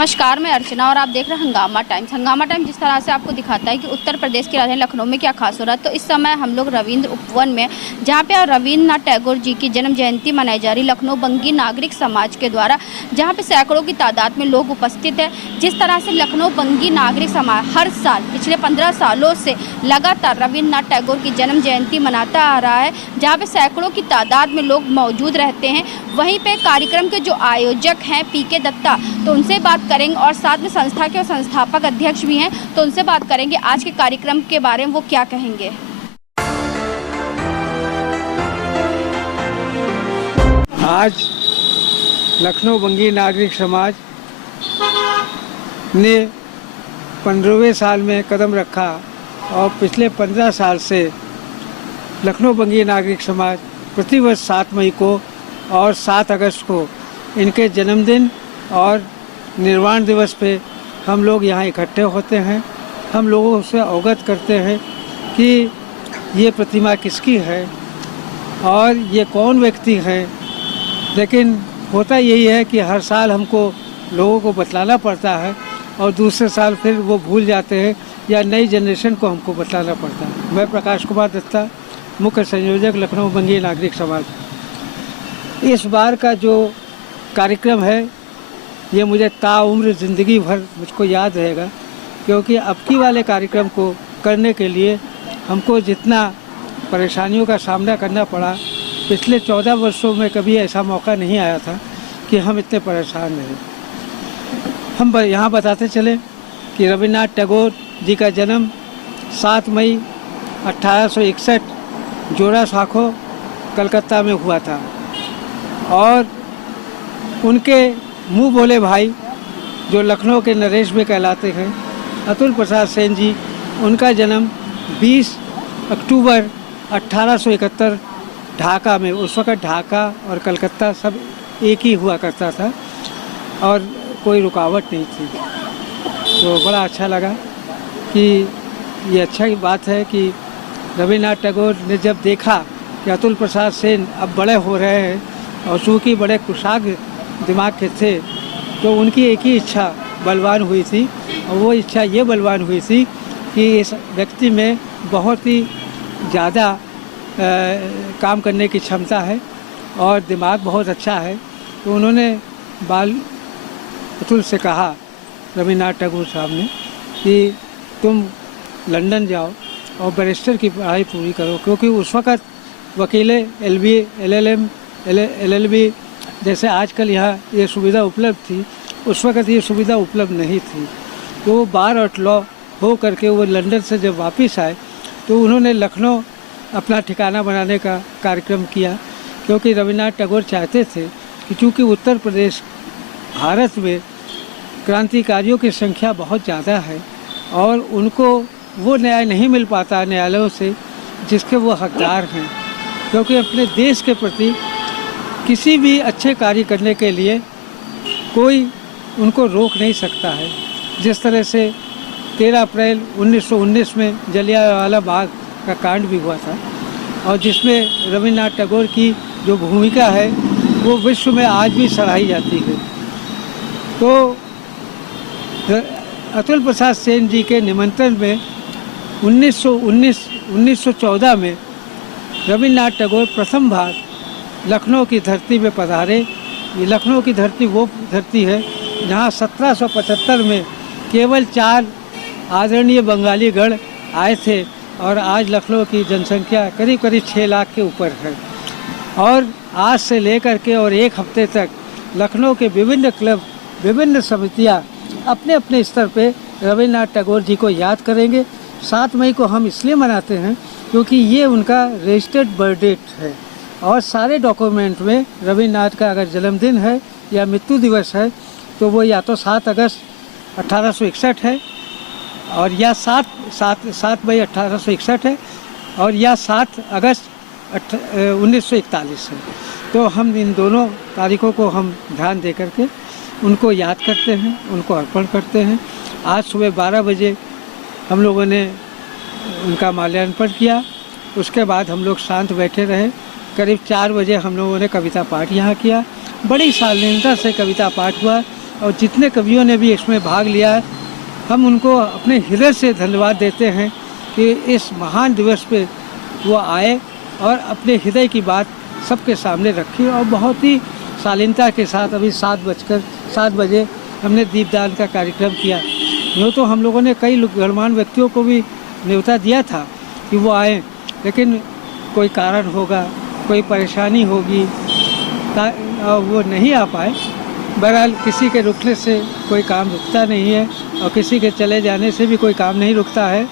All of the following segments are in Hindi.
नमस्कार, मैं अर्चना और आप देख रहे हैं हंगामा टाइम्स। हंगामा टाइम्स जिस तरह से आपको दिखाता है कि उत्तर प्रदेश की राजधानी लखनऊ में क्या खास हो रहा है, तो इस समय हम लोग रविंद्र उपवन में, जहां पे रविंद्रनाथ टैगोर जी की जन्म जयंती मनाई जा रही, लखनऊ बंगी नागरिक समाज के द्वारा, जहां पे सैकड़ों की तादाद में लोग उपस्थित हैं। जिस तरह से लखनऊ बंगी नागरिक समाज हर साल पिछले 15 सालों से लगातार रविंद्रनाथ टैगोर की जन्म जयंती मनाता आ रहा है, जहाँ पे सैकड़ों की तादाद में लोग मौजूद रहते हैं। वहीं पे कार्यक्रम के जो आयोजक हैं पीके दत्ता, तो उनसे बात करेंगे और साथ में संस्था के और संस्थापक अध्यक्ष भी हैं, तो उनसे बात करेंगे आज के कार्यक्रम के बारे में वो क्या कहेंगे। आज लखनऊ बंगी नागरिक समाज ने 15वें साल में कदम रखा और पिछले 15 साल से लखनऊ बंगी नागरिक समाज प्रतिवर्ष 7 मई को और 7 अगस्त को इनके जन्मदिन और निर्वाण दिवस पे हम लोग यहाँ इकट्ठे होते हैं। हम लोगों से अवगत करते हैं कि ये प्रतिमा किसकी है और ये कौन व्यक्ति है। लेकिन होता यही है कि हर साल हमको लोगों को बतलाना पड़ता है और दूसरे साल फिर वो भूल जाते हैं या नई जनरेशन को हमको बतलाना पड़ता है। मैं प्रकाश कुमार दत्ता, मुख्य संयोजक लखनऊ बंगी नागरिक समाज। इस बार का जो कार्यक्रम है ये मुझे ताउम्र ज़िंदगी भर मुझको याद रहेगा, क्योंकि अब की वाले कार्यक्रम को करने के लिए हमको जितना परेशानियों का सामना करना पड़ा, पिछले 14 वर्षों में कभी ऐसा मौका नहीं आया था कि हम इतने परेशान रहे। हम यहाँ बताते चले कि रविन्द्रनाथ टैगोर जी का जन्म 7 मई 1861 जोड़ा साखो कलकत्ता में हुआ था और उनके मुँह बोले भाई जो लखनऊ के नरेश में कहलाते हैं, अतुल प्रसाद सेन जी, उनका जन्म 20 अक्टूबर 1871 ढाका में, उस वक़्त ढाका और कलकत्ता सब एक ही हुआ करता था और कोई रुकावट नहीं थी। तो बड़ा अच्छा लगा कि ये अच्छा की बात है कि रविन्द्रनाथ टैगोर ने जब देखा कि अतुल प्रसाद सेन अब बड़े हो रहे हैं और चूँकि बड़े कुशाग्र दिमाग के थे, तो उनकी एक ही इच्छा बलवान हुई थी और वो इच्छा ये बलवान हुई थी कि इस व्यक्ति में बहुत ही ज़्यादा काम करने की क्षमता है और दिमाग बहुत अच्छा है। तो उन्होंने अतुल से कहा, रविन्द्रनाथ टैगोर साहब ने, कि तुम लंदन जाओ और बैरिस्टर की पढ़ाई पूरी करो, क्योंकि उस वक़्त वकीलें LLB जैसे आजकल यहाँ ये सुविधा उपलब्ध थी, उस वक़्त ये सुविधा उपलब्ध नहीं थी। तो वो बार और लॉ हो करके वो लंदन से जब वापस आए तो उन्होंने लखनऊ अपना ठिकाना बनाने का कार्यक्रम किया, क्योंकि रविन्द्रनाथ टैगोर चाहते थे कि चूँकि उत्तर प्रदेश भारत में क्रांतिकारियों की संख्या बहुत ज़्यादा है और उनको वो न्याय नहीं मिल पाता न्यायालयों से जिसके वो हकदार हैं, क्योंकि अपने देश के प्रति किसी भी अच्छे कार्य करने के लिए कोई उनको रोक नहीं सकता है। जिस तरह से 13 अप्रैल 1919 में जलियांवाला बाग का कांड भी हुआ था और जिसमें रविन्द्रनाथ टैगोर की जो भूमिका है वो विश्व में आज भी सराही जाती है। तो अतुल प्रसाद सेन जी के निमंत्रण में 1914 में रविन्द्रनाथ टैगोर प्रथम बार लखनऊ की धरती में पधारे। ये लखनऊ की धरती वो धरती है जहाँ 1775 में केवल 4 आदरणीय बंगाली गण आए थे और आज लखनऊ की जनसंख्या करीब 6 लाख के ऊपर है। और आज से लेकर के और एक हफ्ते तक लखनऊ के विभिन्न क्लब, विभिन्न समितियाँ अपने अपने स्तर पे रविन्द्रनाथ टैगोर जी को याद करेंगे। 7 मई को हम इसलिए मनाते हैं क्योंकि ये उनका रजिस्टर्ड बर्थ डेट है और सारे डॉक्यूमेंट में रविन्द्रनाथ का अगर जन्मदिन है या मृत्यु दिवस है तो वो या तो 7 अगस्त 1861 है और या 7 मई 1861 है और या 7 अगस्त 1941 है। तो हम इन दोनों तारीखों को हम ध्यान दे करके उनको याद करते हैं, उनको अर्पण करते हैं। आज सुबह 12 बजे हम लोगों ने उनका माल्यार्पण किया, उसके बाद हम लोग शांत बैठे रहे। करीब 4 बजे हम लोगों ने कविता पाठ यहाँ किया। बड़ी शालीनता से कविता पाठ हुआ और जितने कवियों ने भी इसमें भाग लिया है, हम उनको अपने हृदय से धन्यवाद देते हैं कि इस महान दिवस पे वो आए और अपने हृदय की बात सबके सामने रखी और बहुत ही शालीनता के साथ अभी 7 बजे हमने दीपदान का कार्यक्रम किया। यूँ तो हम लोगों ने कई गणमान्य व्यक्तियों को भी न्योता दिया था कि वो आए, लेकिन कोई कारण होगा, कोई परेशानी होगी, वो नहीं आ पाए। बहरहाल किसी के रुकने से कोई काम रुकता नहीं है और किसी के चले जाने से भी कोई काम नहीं रुकता है।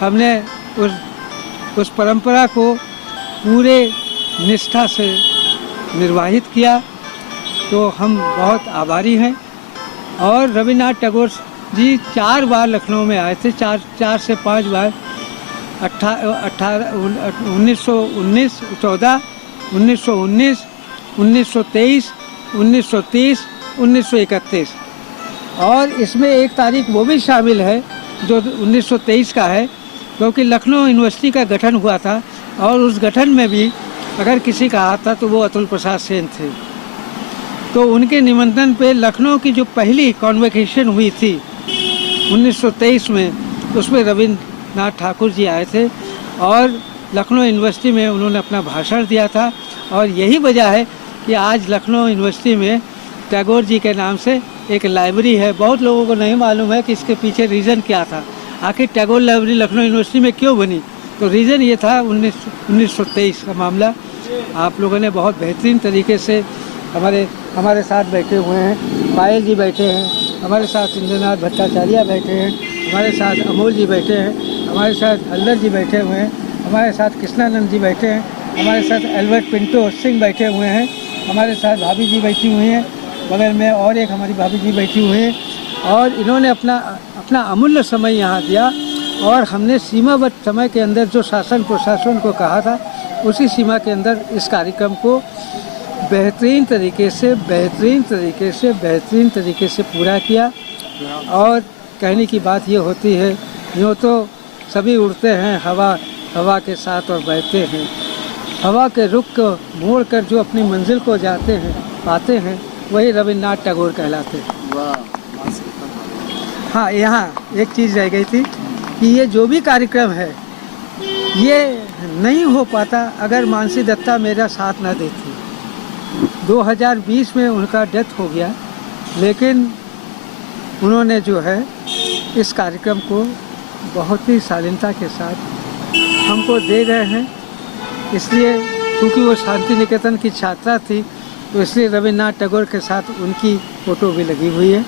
हमने उस परंपरा को पूरे निष्ठा से निर्वाहित किया, तो हम बहुत आभारी हैं। और रविन्द्रनाथ टैगोर जी 4 बार लखनऊ में आए थे, 4 से 5 बार, 1919, 14, 1919, 1923, 1930, 1931 और इसमें एक तारीख वो भी शामिल है जो 1923 का है, क्योंकि लखनऊ यूनिवर्सिटी का गठन हुआ था और उस गठन में भी अगर किसी का हाथ था तो वो अतुल प्रसाद सेन थे। तो उनके निमंत्रण पे लखनऊ की जो पहली कॉन्वोकेशन हुई थी 1923 में, उसमें रविन्द्रनाथ ठाकुर जी आए थे और लखनऊ यूनिवर्सिटी में उन्होंने अपना भाषण दिया था। और यही वजह है कि आज लखनऊ यूनिवर्सिटी में टैगोर जी के नाम से एक लाइब्रेरी है। बहुत लोगों को नहीं मालूम है कि इसके पीछे रीज़न क्या था, आखिर टैगोर लाइब्रेरी लखनऊ यूनिवर्सिटी में क्यों बनी। तो रीज़न ये था 1923 का मामला। आप लोगों ने बहुत बेहतरीन तरीके से हमारे साथ बैठे हुए हैं, पायल जी बैठे हैं, हमारे साथ इंद्रनाथ भट्टाचार्य बैठे हैं, हमारे साथ अमोल जी बैठे हैं, हमारे साथ हल्दर जी बैठे हुए हैं, हमारे साथ कृष्णानंद जी बैठे हैं, हमारे साथ एल्बर्ट पिंटो सिंह बैठे हुए हैं, हमारे साथ भाभी जी बैठी हुई हैं, बगल में और एक हमारी भाभी जी बैठी हुई हैं। और इन्होंने अपना अमूल्य समय यहाँ दिया और हमने सीमाबद्ध समय के अंदर जो शासन प्रशासन को कहा था, उसी सीमा के अंदर इस कार्यक्रम को बेहतरीन तरीके से पूरा किया। और कहने की बात ये होती है, यूँ तो सभी उड़ते हैं हवा के साथ और बहते हैं, हवा के रुख को मोड़ कर जो अपनी मंजिल को जाते हैं पाते हैं, वही रविन्द्रनाथ टैगोर कहलाते हैं। हाँ, यहाँ एक चीज़ रह गई थी कि ये जो भी कार्यक्रम है ये नहीं हो पाता अगर मानसी दत्ता मेरा साथ ना देती। 2020 में उनका डेथ हो गया, लेकिन उन्होंने जो है इस कार्यक्रम को बहुत ही शालीनता के साथ हमको दे गए हैं। इसलिए क्योंकि वो शांति निकेतन की छात्रा थी, तो इसलिए रविन्द्रनाथ टैगोर के साथ उनकी फ़ोटो भी लगी हुई है।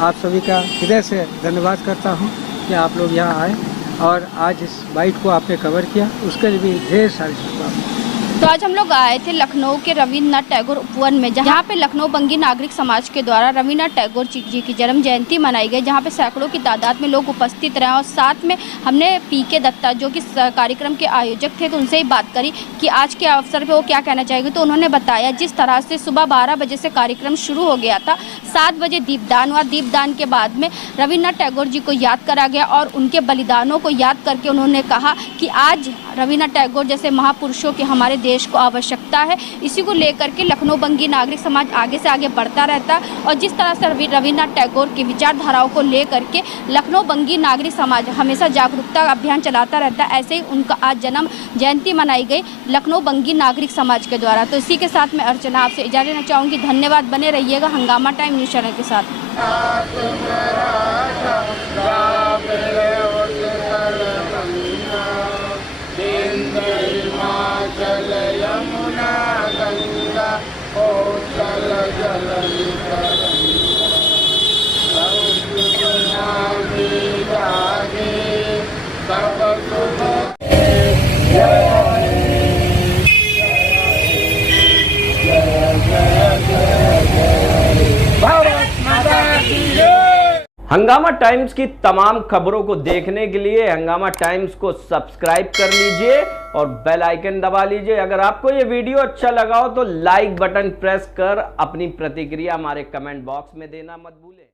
आप सभी का हृदय से धन्यवाद करता हूँ कि आप लोग यहाँ आए और आज इस बाइट को आपने कवर किया, उसके लिए भी ढेर सारी शुभकामनाएं। तो आज हम लोग आए थे लखनऊ के रविन्द्रनाथ टैगोर उपवन में, जहाँ पे लखनऊ बंगी नागरिक समाज के द्वारा रविन्द्रनाथ टैगोर जी की जन्म जयंती मनाई गई, जहाँ पे सैकड़ों की तादाद में लोग उपस्थित रहे। और साथ में हमने पीके दत्ता जो कि कार्यक्रम के आयोजक थे, तो उनसे ही बात करी कि आज के अवसर पे वो क्या कहना चाहेंगे। तो उन्होंने बताया जिस तरह से सुबह 12 बजे से कार्यक्रम शुरू हो गया था, 7 बजे दीपदान हुआ। दीपदान के बाद में रविन्द्रनाथ टैगोर जी को याद करा गया और उनके बलिदानों को याद करके उन्होंने कहा कि आज रविन्द्रनाथ टैगोर जैसे महापुरुषों की हमारे देश को आवश्यकता है। इसी को लेकर के लखनऊ बंगी नागरिक समाज आगे से आगे बढ़ता रहता है और जिस तरह से रविन्द्रनाथ टैगोर की विचारधाराओं को लेकर के लखनऊ बंगी नागरिक समाज हमेशा जागरूकता अभियान चलाता रहता है। ऐसे ही उनका आज जन्म जयंती मनाई गई लखनऊ बंगी नागरिक समाज के द्वारा। तो इसी के साथ मैं अर्चना आपसे इजाज़त लेना चाहूँगी। धन्यवाद, बने रहिएगा हंगामा टाइम न्यूज़ चैनल के साथ। हंगामा टाइम्स की तमाम खबरों को देखने के लिए हंगामा टाइम्स को सब्सक्राइब कर लीजिए और बेल आइकन दबा लीजिए। अगर आपको ये वीडियो अच्छा लगा हो तो लाइक बटन प्रेस कर अपनी प्रतिक्रिया हमारे कमेंट बॉक्स में देना मत भूलें।